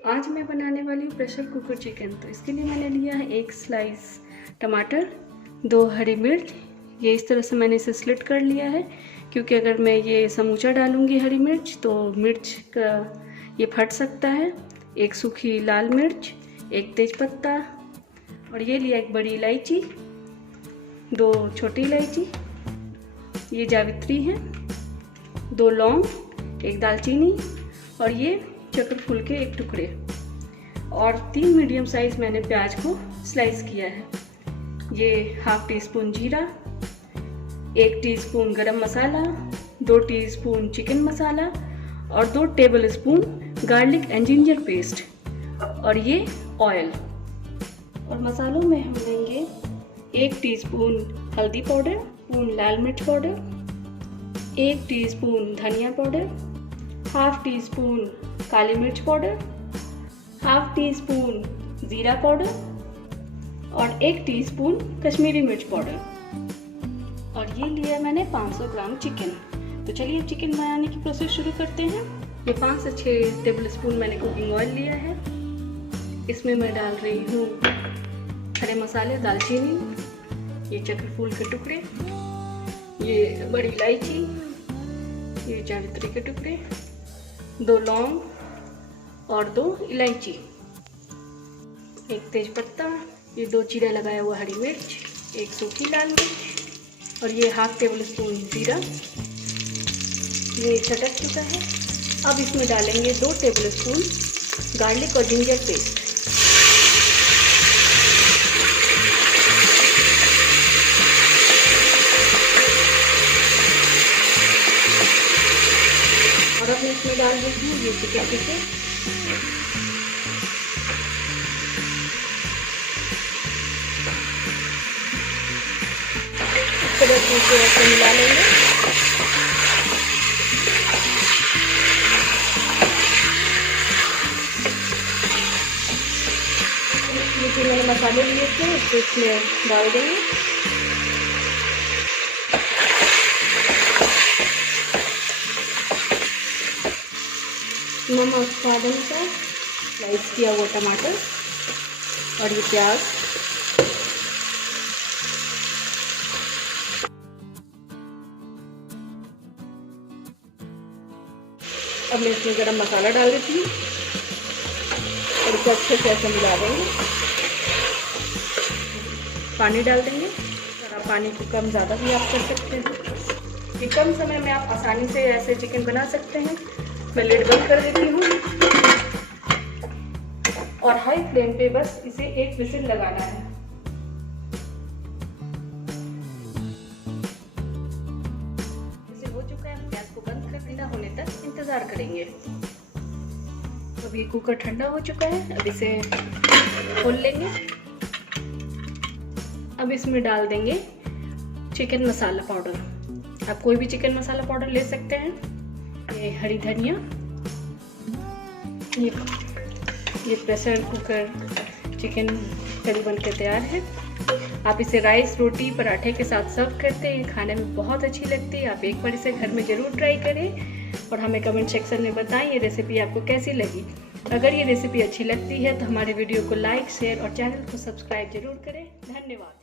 आज मैं बनाने वाली हूँ प्रेशर कुकर चिकन। तो इसके लिए मैंने लिया है 1 स्लाइस टमाटर, 2 हरी मिर्च। ये इस तरह से मैंने इसे स्लिट कर लिया है, क्योंकि अगर मैं ये समूचा डालूँगी हरी मिर्च तो मिर्च का ये फट सकता है। 1 सूखी लाल मिर्च, 1 तेज़पत्ता, और ये लिया 1 बड़ी इलायची, 2 छोटी इलायची, ये जावित्री है, 2 लौंग, 1 दालचीनी, और ये चक्र फूल के 1 टुकड़े, और 3 मीडियम साइज मैंने प्याज को स्लाइस किया है। ये ½ टीस्पून जीरा, 1 टीस्पून गरम मसाला, 2 टीस्पून चिकन मसाला, और 2 table spoon garlic and ginger paste, और ये ऑयल। और मसालों में हम लेंगे 1 टीस्पून हल्दी पाउडर, स्पून लाल मिर्च पाउडर, 1 टीस्पून धनिया पाउडर, ½ टीस्पून काली मिर्च पाउडर, ½ टीस्पून ज़ीरा पाउडर, और 1 टीस्पून कश्मीरी मिर्च पाउडर। और ये लिया मैंने 500 ग्राम चिकन। तो चलिए चिकन बनाने की प्रोसेस शुरू करते हैं। ये 5 से 6 टेबल स्पून मैंने कुकिंग ऑयल लिया है। इसमें मैं डाल रही हूँ खड़े मसाले, दालचीनी, ये चक्र फूल के टुकड़े, ये बड़ी इलायची, ये जावित्री के टुकड़े, 2 लौंग और 2 इलायची, 1 तेज़पत्ता, ये 2 चीरा लगाया हुआ हरी मिर्च, 1 सूखी लाल मिर्च, और ये ½ टेबल स्पून जीरा। ये चटक चुका है। अब इसमें डालेंगे 2 टेबल स्पून गार्लिक और जिंजर पेस्ट। और अब मैं इसमें डाल देती हूँ ये चिकन पीसेस। इस तरह से ऐसे मिला लेंगे। ये जो मैंने मसाले लिए थे उसको इसमें डाल देंगे। नमक स्वाद अनुसार, स्लाइस किया हुआ टमाटर, और ये प्याज, अब मैं इसमें गरम मसाला डाल देती हूँ और इसे अच्छे से ऐसे मिला देंगे। पानी डाल देंगे, और आप पानी को कम ज़्यादा भी आप कर सकते हैं। ये कम समय में आप आसानी से ऐसे चिकन बना सकते हैं। मैं लिड बंद कर देती हूँ और हाई फ्लेम पे बस इसे 1 विसिल लगाना है। इसे हो चुका है, गैस को बंद कर ठंडा होने तक इंतजार करेंगे। अब ये कुकर ठंडा हो चुका है, अब इसे खोल लेंगे। अब इसमें डाल देंगे चिकन मसाला पाउडर। आप कोई भी चिकन मसाला पाउडर ले सकते हैं। ये हरी धनिया, ये प्रेशर कुकर चिकन करी बन के तैयार है। आप इसे राइस, रोटी, पराठे के साथ सर्व करते हैं। खाने में बहुत अच्छी लगती है। आप एक बार इसे घर में ज़रूर ट्राई करें और हमें कमेंट सेक्शन में बताएं ये रेसिपी आपको कैसी लगी। अगर ये रेसिपी अच्छी लगती है तो हमारे वीडियो को लाइक, शेयर और चैनल को सब्सक्राइब जरूर करें। धन्यवाद।